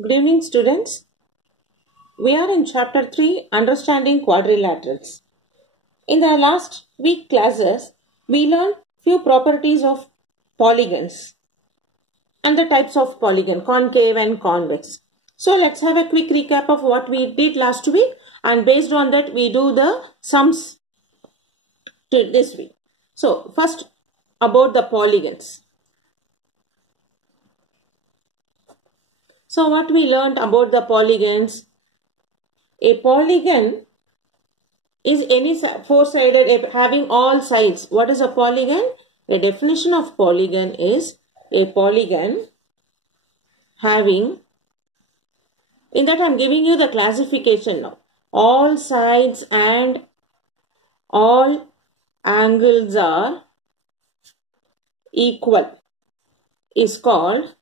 Good evening, students. We are in chapter 3, Understanding Quadrilaterals. In the last week classes, we learned few properties of polygons and the types of polygon, concave and convex. So let's have a quick recap of what we did last week, and based on that we do the sums to this week. So first about the polygons. So what we learned about the polygons? A polygon is any four-sided having all sides. What is a polygon? A definition of polygon is a polygon having, in that I am giving you the classification now. All sides and all angles are equal is called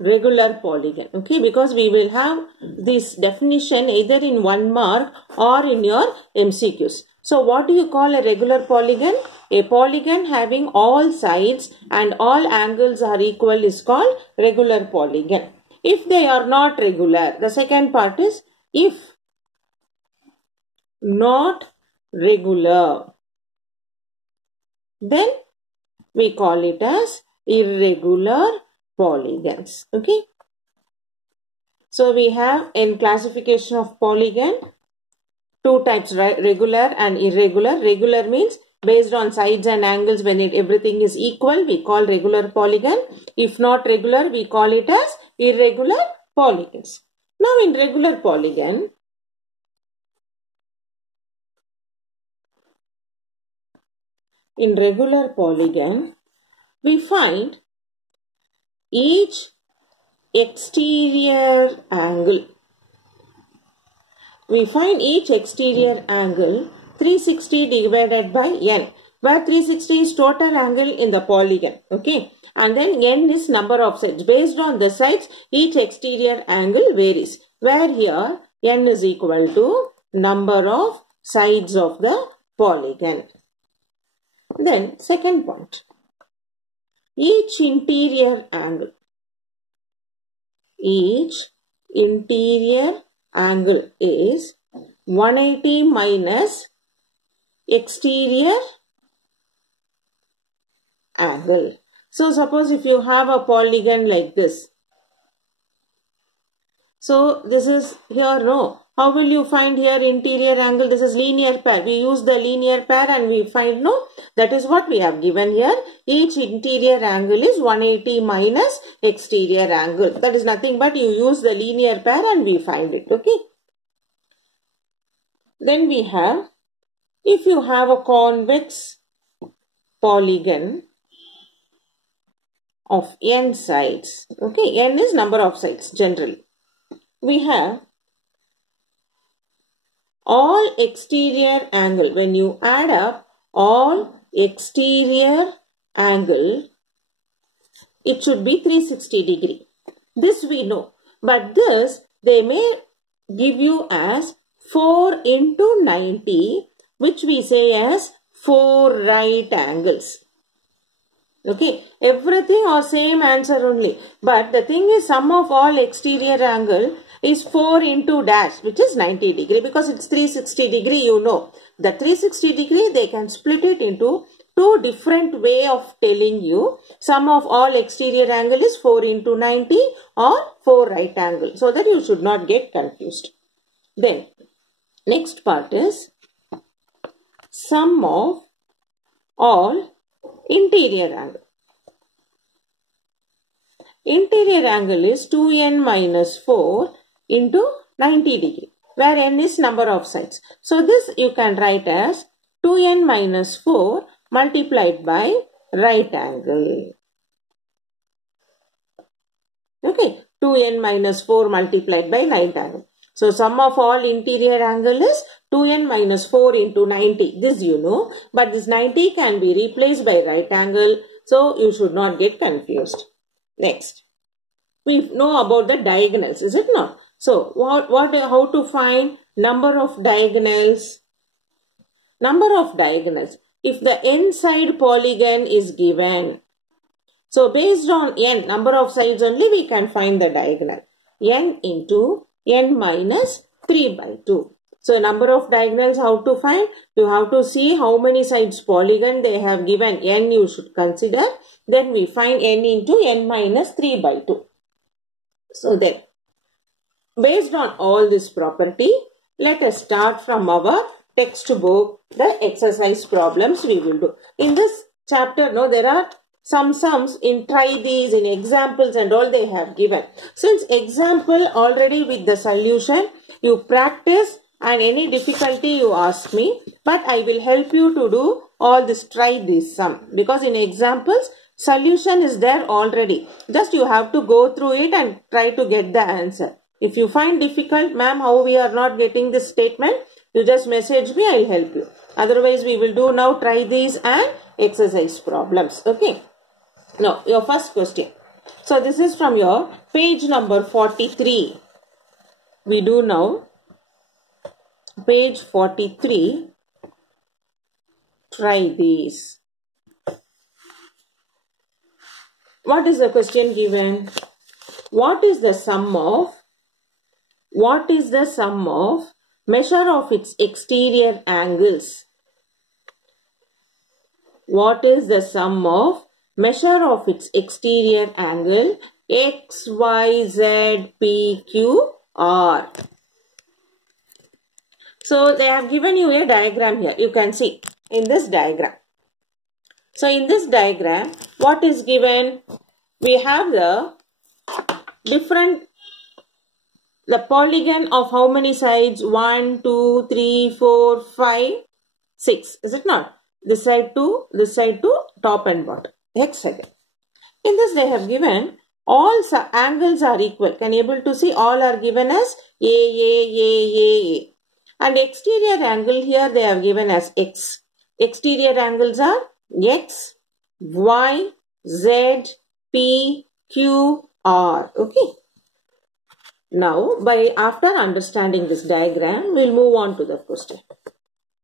regular polygon. Okay, because we will have this definition either in 1 mark or in your MCQs. So what do you call a regular polygon? A polygon having all sides and all angles are equal is called regular polygon. If they are not regular, the second part is if not regular, then we call it as irregular polygons. Okay. So we have in classification of polygon two types, regular and irregular. Regular means based on sides and angles, when everything is equal, we call regular polygon. If not regular, we call it as irregular polygons. Now in regular polygon, we find each exterior angle. We find each exterior angle 360 divided by n, where 360 is total angle in the polygon. Okay, and then n is number of sides. Based on the sides, each exterior angle varies, where here n is equal to number of sides of the polygon. Then second point, each interior angle is 180 minus exterior angle. So suppose if you have a polygon like this, so this is here, no. How will you find here interior angle? This is linear pair. We use the linear pair and we find, no. That is what we have given here. Each interior angle is 180 minus exterior angle. That is nothing but you use the linear pair and we find it. Okay. Then we have, if you have a convex polygon of n sides. Okay. N is number of sides generally. We have all exterior angle. When you add up all exterior angle, it should be 360 degree. This we know. But this they may give you as 4 into 90, which we say as 4 right angles. Okay, everything or same answer only. But the thing is, sum of all exterior angle is 4 into dash, which is 90 degree, because it's 360 degree, you know. The 360 degree, they can split it into two different way of telling you. Sum of all exterior angle is 4 into 90 or 4 right angle, so that you should not get confused. Then, next part is sum of all interior angle. Interior angle is 2n minus 4 into 90 degree, where n is number of sides. So this you can write as 2n minus 4 multiplied by right angle. Okay, 2n minus 4 multiplied by right angle. So sum of all interior angle is 2n minus 4 into 90. This you know, but this 90 can be replaced by right angle. So you should not get confused. Next, we know about the diagonals, is it not? So how to find number of diagonals? Number of diagonals. If the n side polygon is given, So based on n, number of sides only, we can find the diagonal. N into n minus 3 by 2. So number of diagonals, how to find? You have to see how many sides polygon they have given. N you should consider. Then we find n into n minus 3 by 2. So then, based on all this property, let us start from our textbook, the exercise problems we will do. In this chapter, no, there are some sums in try these, in examples and all they have given. Since example already with the solution, you practice and any difficulty you ask me, but I will help you to do all this try this sum, because in examples, solution is there already. Just you have to go through it and try to get the answer. If you find difficult, ma'am, how we are not getting this statement, you just message me, I will help you. Otherwise, we will do now try these and exercise problems. Okay. Now, your first question. So, this is from your page number 43. We do now page 43. Try these. What is the question given? What is the sum of measure of its exterior angles? What is the sum of measure of its exterior angle X, Y, Z, P, Q, R? So they have given you a diagram here. You can see in this diagram. So in this diagram, what is given? We have the polygon of how many sides? 1, 2, 3, 4, 5, 6. Is it not? This side 2, top and bottom. Hexagon. In this they have given all angles are equal. Can you able to see? All are given as A. And exterior angle here they have given as X. Exterior angles are X, Y, Z, P, Q, R. Okay. Now, after understanding this diagram, we will move on to the question.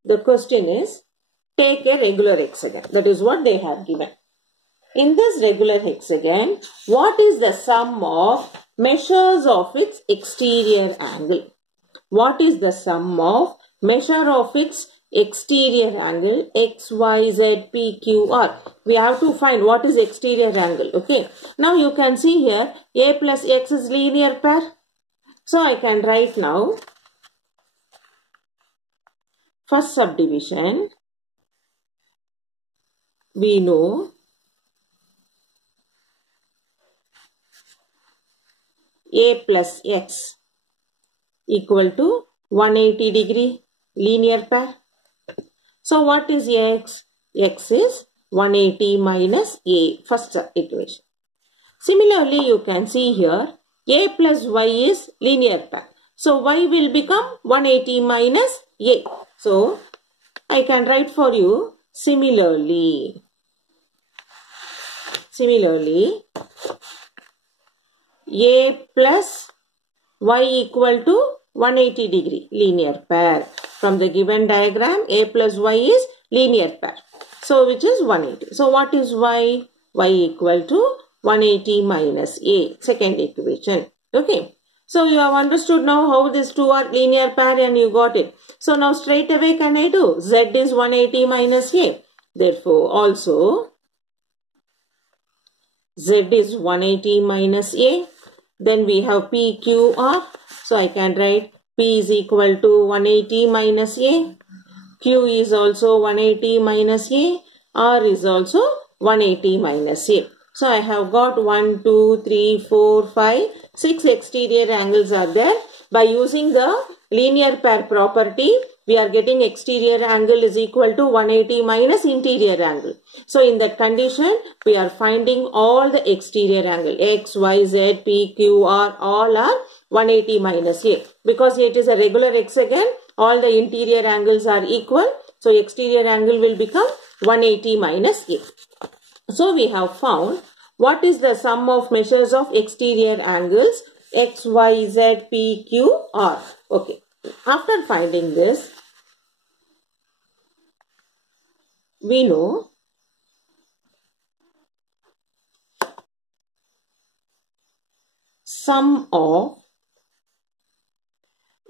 The question is, take a regular hexagon. That is what they have given. In this regular hexagon, what is the sum of measures of its exterior angle? What is the sum of measure of its exterior angle X, Y, Z, P, Q, R? We have to find what is exterior angle. Okay. Now you can see here A plus X is linear pair. So I can write now first subdivision. We know A plus X equal to 180 degree linear pair. So what is X? X is 180 minus A, first equation. Similarly, you can see here A plus Y is linear pair. So Y will become 180 minus A. So I can write for you similarly. A plus Y equal to 180 degree linear pair. From the given diagram, A plus Y is linear pair. So which is 180. So what is Y? Y equal to 180 minus A, second equation. Okay. So you have understood now how these two are linear pair and you got it. So now straight away can I do? Z is 180 minus A. Therefore also Z is 180 minus A. Then we have P, Q, R. So I can write P is equal to 180 minus A. Q is also 180 minus A. R is also 180 minus A. So I have got 1, 2, 3, 4, 5, 6 exterior angles are there. By using the linear pair property, we are getting exterior angle is equal to 180 minus interior angle. So in that condition, we are finding all the exterior angle. X, Y, Z, P, Q, R, all are 180 minus A. Because it is a regular hexagon, all the interior angles are equal. So exterior angle will become 180 minus A. So we have found what is the sum of measures of exterior angles X, Y, Z, P, Q, R. Okay. After finding this, we know sum of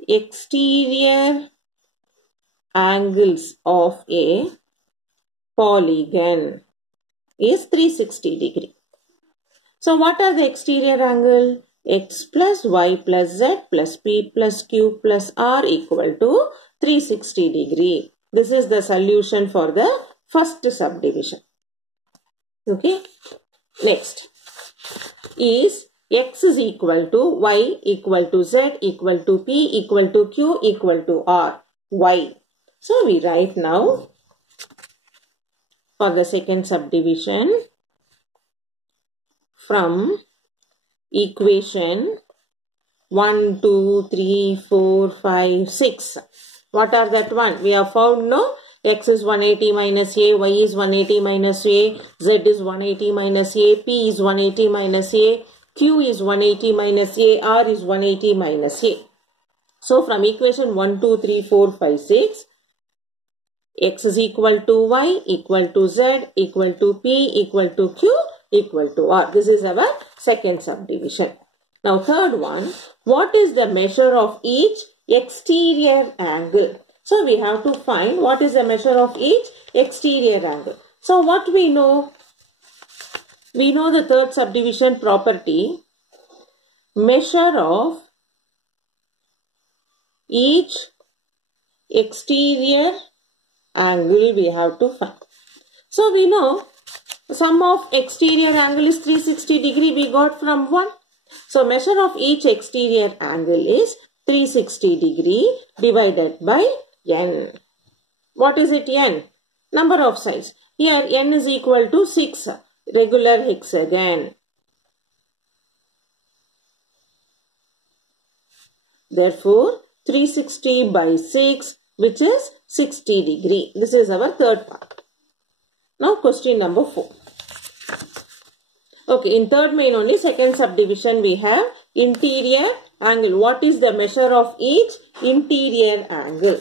exterior angles of a polygon is 360 degree. So what are the exterior angle? X plus y plus z plus p plus q plus r equal to 360 degree. This is the solution for the first subdivision. Okay. Next is x is equal to y equal to z equal to p equal to q equal to r. Y. So we write now for the second subdivision from equation 1, 2, 3, 4, 5, 6. What are that one? We have found no? X is 180 minus a, y is 180 minus a, z is 180 minus a, p is 180 minus a, q is 180 minus a, r is 180 minus a. So from equation 1, 2, 3, 4, 5, 6, x is equal to y equal to z equal to p equal to q equal to r. This is our second subdivision. Now third one, what is the measure of each exterior angle? So we have to find what is the measure of each exterior angle. So what we know? We know the third subdivision property. Measure of each exterior angle we have to find. So we know sum of exterior angle is 360 degree we got from 1. So measure of each exterior angle is 360 degree divided by n. What is it n? Number of sides. Here n is equal to 6 regular hexagon. Therefore 360 by 6 which is 60 degree. This is our third part. Now question number 4. Okay, in third main only second subdivision we have interior angle. What is the measure of each interior angle?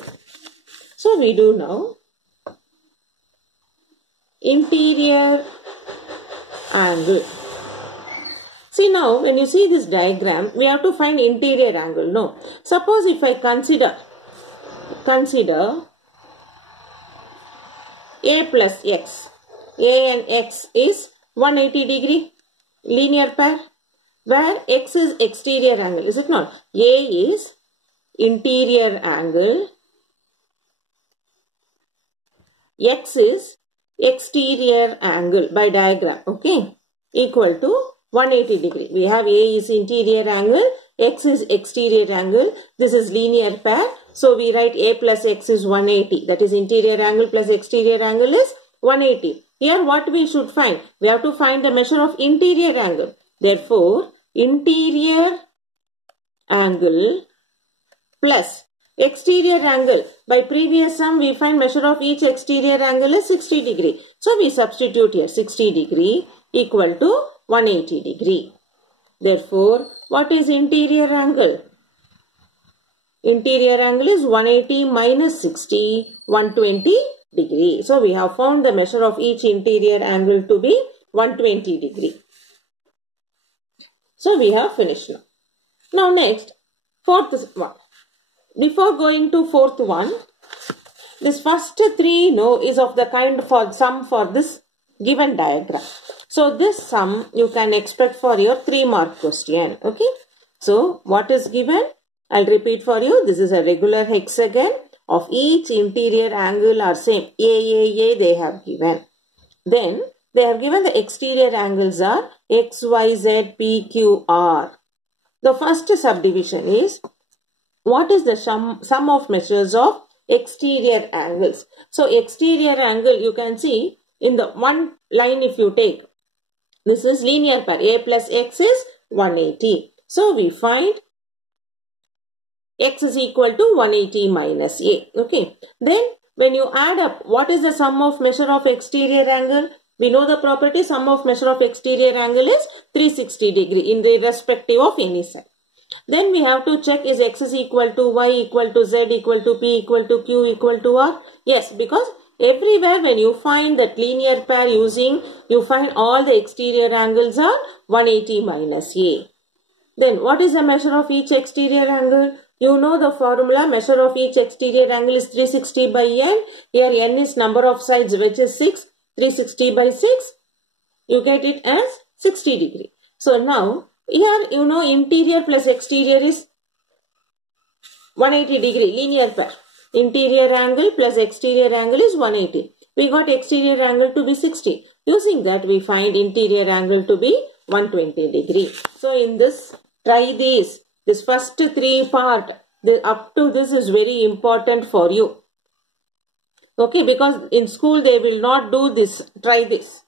So we do now interior angle. See now when you see this diagram we have to find interior angle. No. Suppose if I consider a plus x. A and x is 180 degree linear pair where x is exterior angle, is it not? A is interior angle, x is exterior angle by diagram, okay, equal to 180 degree. We have A is interior angle, x is exterior angle, this is linear pair. So we write A plus x is 180, that is interior angle plus exterior angle is 180. Here what we should find? We have to find the measure of interior angle. Therefore, interior angle plus exterior angle. By previous sum, we find measure of each exterior angle is 60 degree. So, we substitute here 60 degree equal to 180 degree. Therefore, what is interior angle? Interior angle is 180 minus 60, 120 degree. So, we have found the measure of each interior angle to be 120 degree. So, we have finished now. Now, next, fourth one. Before going to fourth one, this first three is of the kind for sum for this given diagram. So, this sum you can expect for your 3-mark question. Okay. So, what is given? I'll repeat for you. This is a regular hexagon. Of each interior angle are same. A they have given. Then they have given the exterior angles are X, Y, Z, P, Q, R. The first subdivision is what is the sum of measures of exterior angles. So exterior angle you can see in the one line if you take. This is linear pair. A plus X is 180. So we find X is equal to 180 minus A. Okay. Then when you add up, what is the sum of measure of exterior angle? We know the property sum of measure of exterior angle is 360 degree in the respective of any side. Then we have to check is X is equal to Y equal to Z equal to P equal to Q equal to R. Yes, because everywhere when you find that linear pair using, you find all the exterior angles are 180 minus A. Then what is the measure of each exterior angle? You know the formula. Measure of each exterior angle is 360 by n. Here n is number of sides, which is 6. 360 by 6. You get it as 60 degree. So now here you know interior plus exterior is 180 degree linear pair. Interior angle plus exterior angle is 180. We got exterior angle to be 60. Using that we find interior angle to be 120 degree. So in this, try this. This first three part, up to this is very important for you. Okay, because in school they will not do this, try this.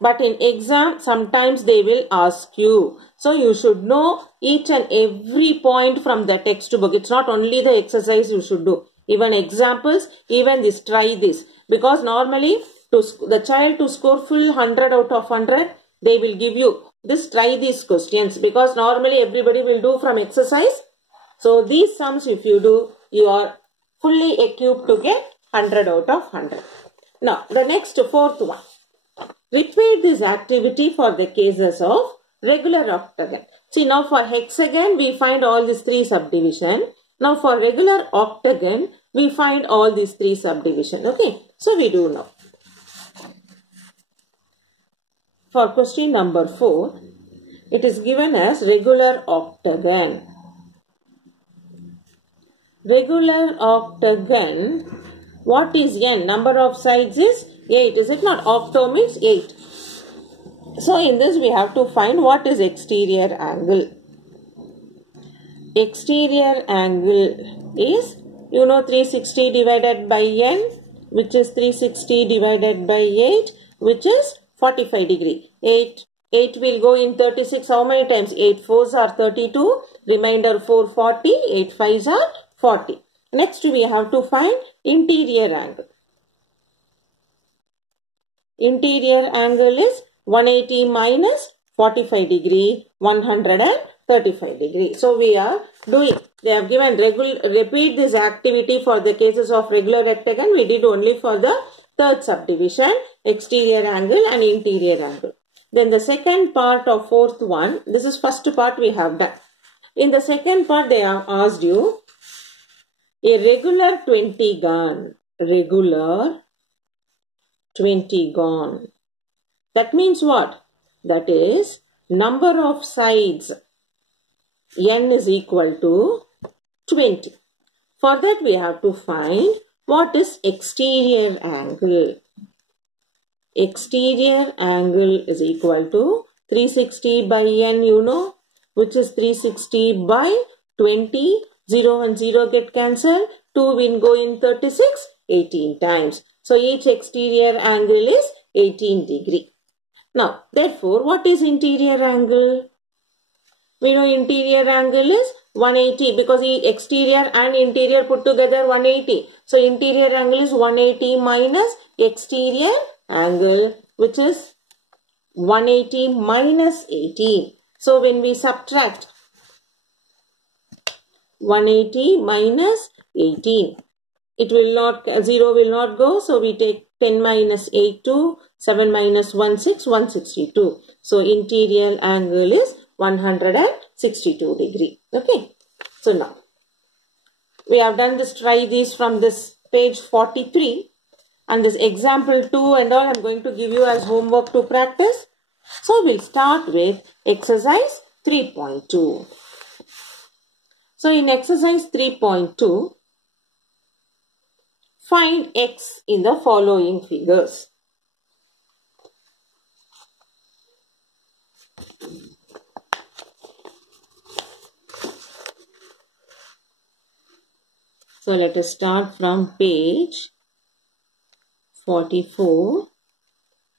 But in exam, sometimes they will ask you. So you should know each and every point from the textbook. It's not only the exercise you should do. Even examples, even this, try this. Because normally, the child to score full 100 out of 100, they will give you this, try these questions. Because normally everybody will do from exercise. So these sums if you do, you are fully equipped to get 100 out of 100. Now, the next fourth one. Repeat this activity for the cases of regular octagon. See, now for hexagon, we find all these three subdivision. Now for regular octagon, we find all these three subdivision. Okay, so we do now. For question number 4, it is given as regular octagon. Regular octagon, what is n? Number of sides is 8, is it not? Octo means 8. So in this we have to find what is exterior angle. Exterior angle is, you know, 360 divided by n, which is 360 divided by 8, which is 45 degree. 8 will go in 36. How many times? 8 4s are 32. Remainder 4 40. 8 5s are 40. Next we have to find interior angle. Interior angle is 180 minus 45 degree, 135 degree. So we are doing, they have given repeat this activity for the cases of regular octagon. We did only for the third subdivision, exterior angle and interior angle. Then the second part of fourth one, this is first part we have done. In the second part they have asked you a regular 20-gon. Regular 20-gon. That means what? That is number of sides n is equal to 20. For that we have to find what is exterior angle. Exterior angle is equal to 360 by n, you know, which is 360 by 20. 0 and 0 get cancelled. 2 will go in 36, 18 times. So each exterior angle is 18 degree. Now, therefore, what is interior angle? We know interior angle is 180 because the exterior and interior put together 180. So interior angle is 180 minus exterior angle, which is 180 minus 18. So when we subtract 180 minus 18, it will not, 0 will not go. So we take 10 minus 8, 2, 7 minus 1, 6, 162. So interior angle is 162 degree. Okay. So now we have done this, try these from this page 43. And this example 2 and all I am going to give you as homework to practice. So we'll start with exercise 3.2. So in exercise 3.2, find x in the following figures. So let us start from page 44,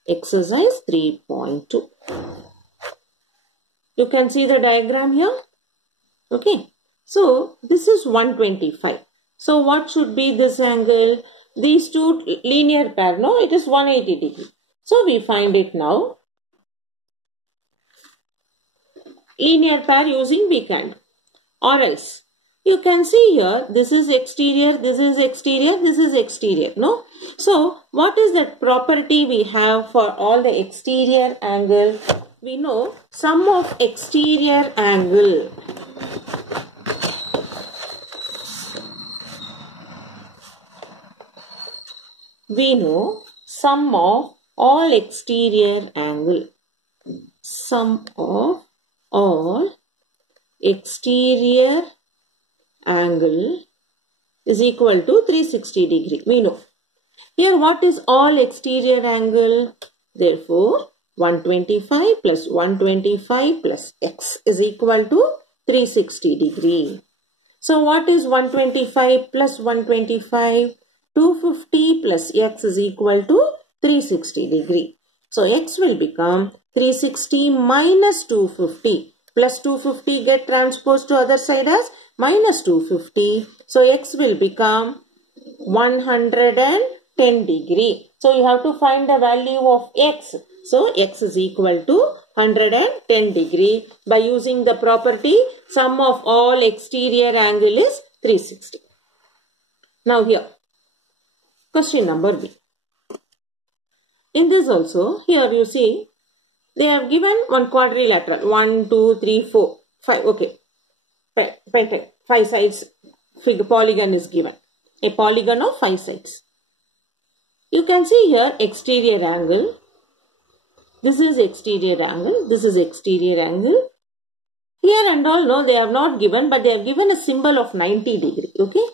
exercise 3.2. You can see the diagram here. Okay. So this is 125. So what should be this angle? These two linear pair, no? It is 180 degree. So we find it now. Linear pair using weak angle. Or else, you can see here, this is exterior, this is exterior, this is exterior, no? So what is that property we have for all the exterior angle? we know sum of exterior angle. We know sum of all exterior angle. Sum of all exterior angle is equal to 360 degree. We know. Here what is all exterior angle? Therefore 125 plus 125 plus x is equal to 360 degree. So what is 125 plus 125? 250 plus x is equal to 360 degree. So x will become 360 minus 250. Plus 250 get transposed to other side as minus 250. So x will become 110 degree. So you have to find the value of x. So x is equal to 110 degree by using the property sum of all exterior angle is 360. Now here, question number B. In this also, here you see, they have given one quadrilateral. 1, 2, 3, 4, 5. Okay. 5 sides figure polygon is given. A polygon of 5 sides. You can see here exterior angle. This is exterior angle. This is exterior angle. Here and all, no, they have not given, but they have given a symbol of 90 degree. Okay.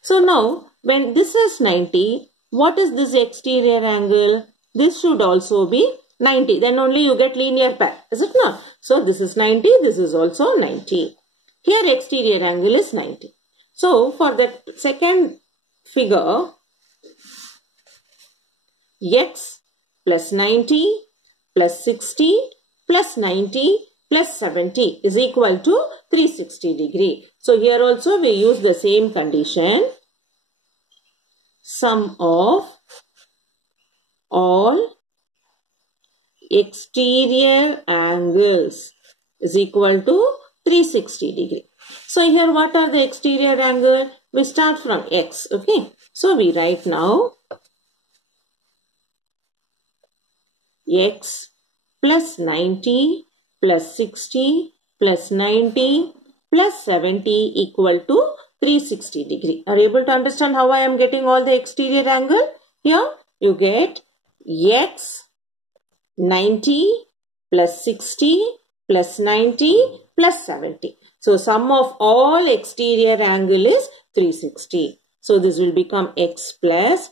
So now, when this is 90, what is this exterior angle? This should also be 90. Then only you get linear pair. Is it not? So this is 90. This is also 90. Here exterior angle is 90. So for the second figure, x plus 90 plus 60 plus 90 plus 70 is equal to 360 degree. So here also we use the same condition. Sum of all exterior angles is equal to 360 degree. So here what are the exterior angle? We start from x. Okay. So we write now x plus 90 plus 60 plus 90 plus 70 equal to 360 degree. Are you able to understand how I am getting all the exterior angle? Here you get x 90 plus 60 plus 90 plus 70. So sum of all exterior angle is 360. So this will become x plus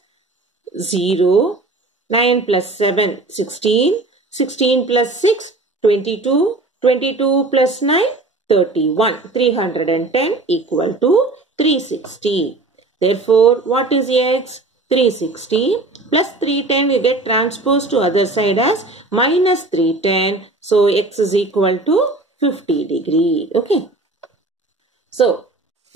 0, 9 plus 7, 16, 16 plus 6, 22, 22 plus 9, 31. 310 equal to 360. Therefore, what is x? 360 plus 310 we get transposed to other side as minus 310. So, x is equal to 50 degree. Okay. So,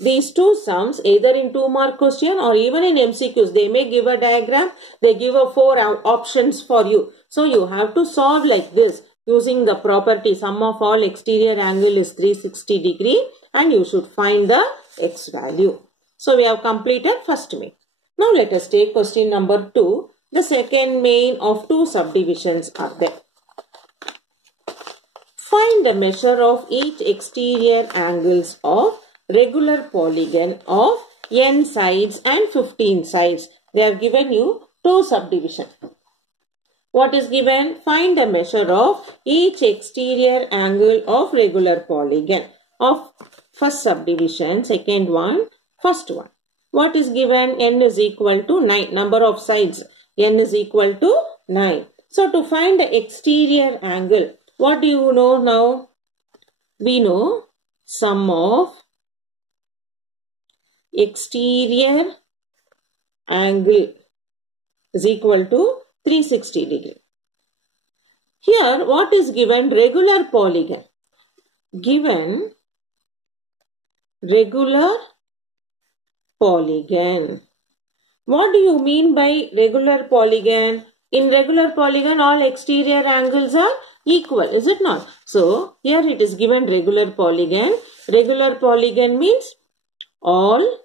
these two sums either in 2-mark question or even in MCQs, they may give a diagram. They give a 4 options for you. So, you have to solve like this using the property sum of all exterior angle is 360 degree and you should find the x value. So, we have completed first main. Now, let us take question number 2. The second main of 2 subdivisions are there. Find the measure of each exterior angles of regular polygon of n sides and 15 sides. They have given you 2 subdivisions. What is given? Find the measure of each exterior angle of regular polygon of first subdivision, second one, first one. What is given? N is equal to 9. Number of sides. N is equal to 9. So, to find the exterior angle, what do you know now? We know sum of exterior angle is equal to 360 degree. Here, what is given? Regular polygon. Given regular polygon. What do you mean by regular polygon? In regular polygon, all exterior angles are equal, is it not? So, here it is given regular polygon. Regular polygon means all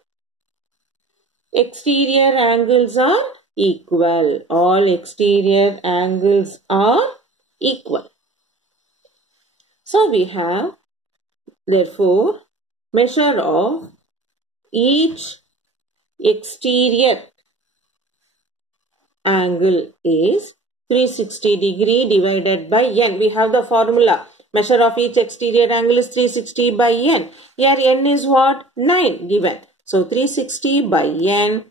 exterior angles are equal. All exterior angles are equal. So we have, therefore, measure of each exterior angle is 360 degree divided by n. We have the formula. Measure of each exterior angle is 360 by n. Here n is what? 9 given. So 360 by n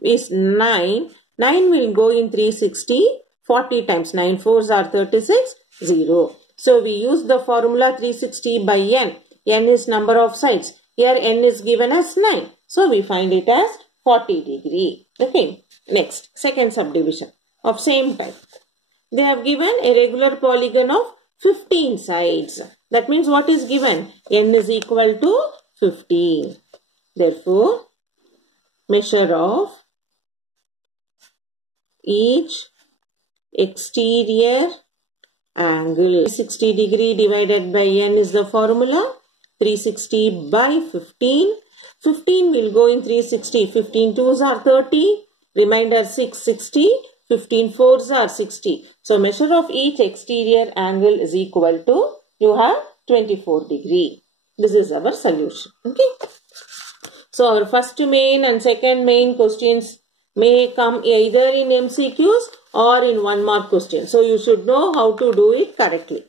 is 9. 9 will go in 360 40 times. 9 fours are 36. 0. So we use the formula 360 by n. N is number of sides. Here n is given as 9. So we find it as 40 degree. Okay. Next, second subdivision of same type. They have given a regular polygon of 15 sides. That means what is given? N is equal to 15. Therefore, measure of each exterior angle. 60 degree divided by n is the formula. 360 by 15. 15 will go in 360. 15 twos are 30. Remainder 660. 15 fours are 60. So measure of each exterior angle is equal to, you have 24 degree. This is our solution. Okay. So our first main and second main questions may come either in MCQs or in 1 mark question. So you should know how to do it correctly.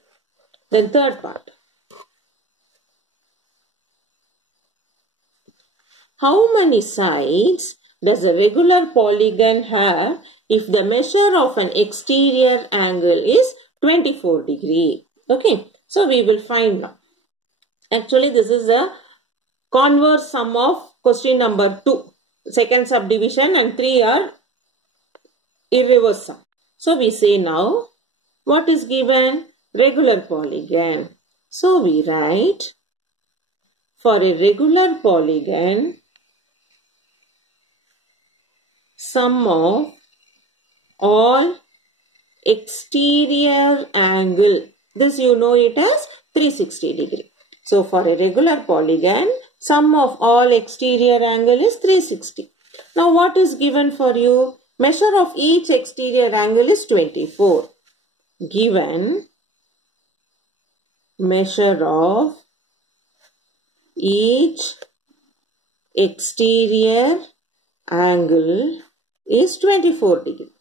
Then third part. How many sides does a regular polygon have if the measure of an exterior angle is 24 degree? Okay. So we will find now. Actually this is a converse sum of question number 2. Second subdivision and 3 are irreverse sum. So we say now what is given? Regular polygon. So we write for a regular polygon sum of all exterior angle. This you know it as 360 degree. So for a regular polygon, sum of all exterior angle is 360. Now what is given for you? Measure of each exterior angle is 24. Given measure of each exterior angle is 24 degree.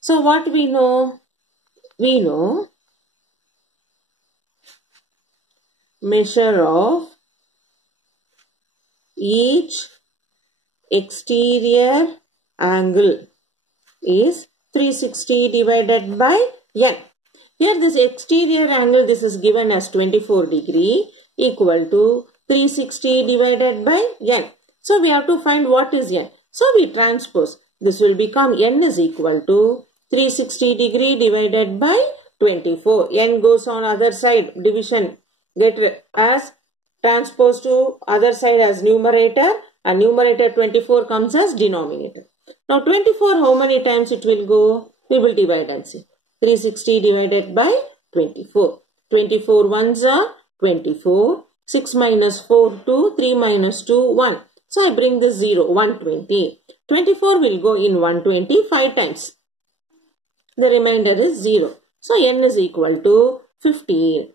So what we know? We know measure of each exterior angle is 360 divided by n. Here this exterior angle, this is given as 24 degree equal to 360 divided by n. So we have to find what is n. So we transpose. This will become n is equal to 360 degree divided by 24. N goes on other side, division get as transpose to other side as numerator, and numerator 24 comes as denominator. Now 24 how many times it will go? We will divide and see. 360 divided by 24. 24 ones are 24. 6 minus 4 2. 3 minus 2 1. So I bring this 0, 120. 24 will go in 120 5 times. The remainder is 0. So n is equal to 15.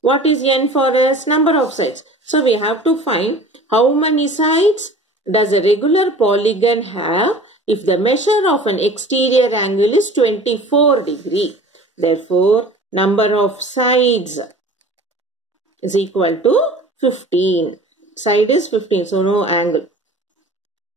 What is n for us? Number of sides. So we have to find how many sides does a regular polygon have if the measure of an exterior angle is 24 degree. Therefore, number of sides is equal to 15. Side is 15, so no angle.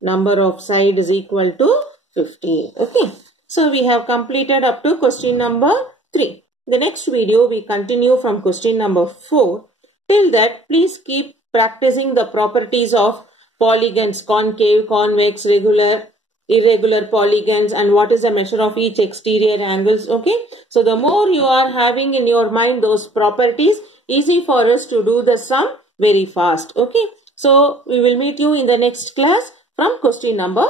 Number of side is equal to 15. Okay. So we have completed up to question number 3. The next video we continue from question number 4. Till that, please keep practicing the properties of polygons, concave, convex, regular, irregular polygons, and what is the measure of each exterior angles. Okay. So the more you are having in your mind those properties, easy for us to do the sum very fast. Okay. So we will meet you in the next class from question number